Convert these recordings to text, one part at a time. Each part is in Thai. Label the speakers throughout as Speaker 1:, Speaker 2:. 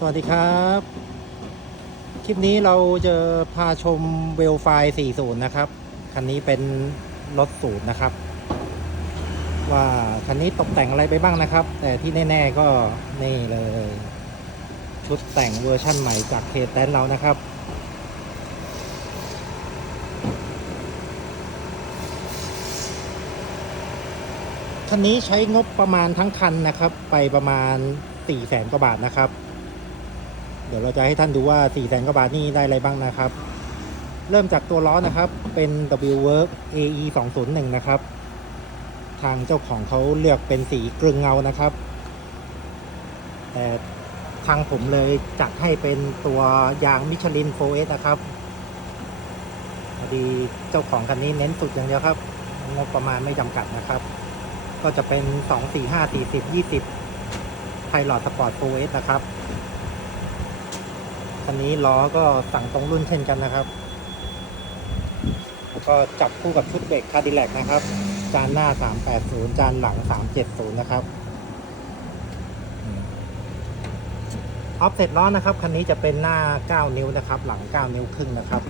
Speaker 1: สวัสดีครับ คลิปนี้เราจะพาชมเวลไฟ40 นะครับ คันนี้เป็นรถสูตรนะครับ ว่าคันนี้ตกแต่งอะไรไปบ้างนะครับ แต่ที่แน่ ๆก็นี่เลย ชุดแต่งเวอร์ชั่นใหม่จากเคแตนเรานะครับคันนี้ใช้งบประมาณทั้งคันนะครับ ไปประมาณ4 0 0แสนกว่าบาทนะครับ เดี๋ยวเราจะให้ท่านดูว่า4 0 0แสนกว่าบาทนี่ได้อะไรบ้างนะครับ เริ่มจากตัวล้อนะครับเป็น W Work AE 201นะครับ ทางเจ้าของเขาเลือกเป็นสีกรึงเงานะครับ แต่ทางผมเลยจัดให้เป็นตัวยางมิชลิน 4S นะครับพอดีเจ้าของคันนี้เน้นสุดอย่างเดียวครับงบประมาณไม่จำกัดนะครับ ก็จะเป็น 2 4 5 40 20ไพลอตสปอร์ต 4S นะครับ คันนี้ล้อก็สั่งตรงรุ่นเช่นกันนะครับ แล้วก็จับคู่กับชุดเบรกคาดิแลกนะครับ จานหน้า 380 จานหลัง 370 นะครับออฟเซ็ตล้อนะครับคันนี้จะเป็นหน้า 9 นิ้วนะครับ หลัง 9 นิ้วครึ่งนะครับ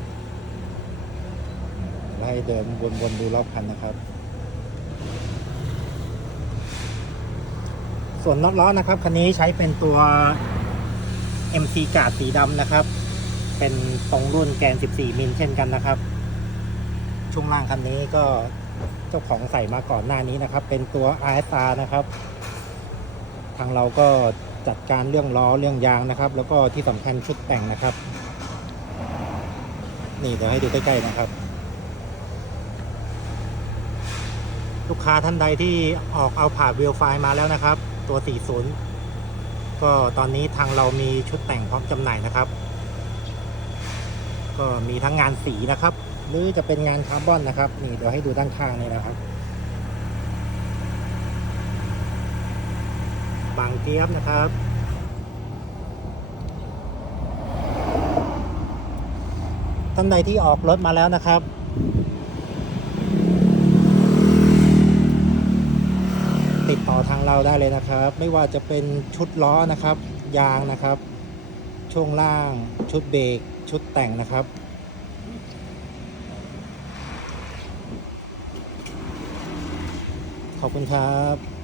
Speaker 1: ไล่เดินวนๆดูรอบคันนะครับ ส่วนน็อตล้อนะครับคันนี้ใช้เป็นตัว MC กาดสีดำนะครับ เป็นตรงรุ่นแกน 14 มิลเช่นกันนะครับ ช่วงล่างคันนี้ก็เจ้าของใส่มาก่อนหน้านี้นะครับ เป็นตัว RSR นะครับ ทางเราก็จัดการเรื่องล้อเรื่องยางนะครับ แล้วก็ที่สำคัญชุดแต่งนะครับ นี่เดี๋ยวให้ดูใกล้ๆนะครับ ลูกค้าท่านใดที่ออกเอาผ่าเวลไฟล์มาแล้วนะครับ ตัว 40 ก็ตอนนี้ทางเรามีชุดแต่งพร้อมจำหน่ายนะครับ ก็มีทั้งงานสีนะครับ หรือจะเป็นงานคาร์บอนนะครับ นี่เดี๋ยวให้ดูด้านข้างนี่นะครับ บางเจี๊ยบนะครับท่านใดที่ออกรถมาแล้วนะครับ ติดต่อทางเราได้เลยนะครับ ไม่ว่าจะเป็นชุดล้อนะครับ ยางนะครับ ช่วงล่าง ชุดเบรกชุดแต่งนะครับ ขอบคุณครับ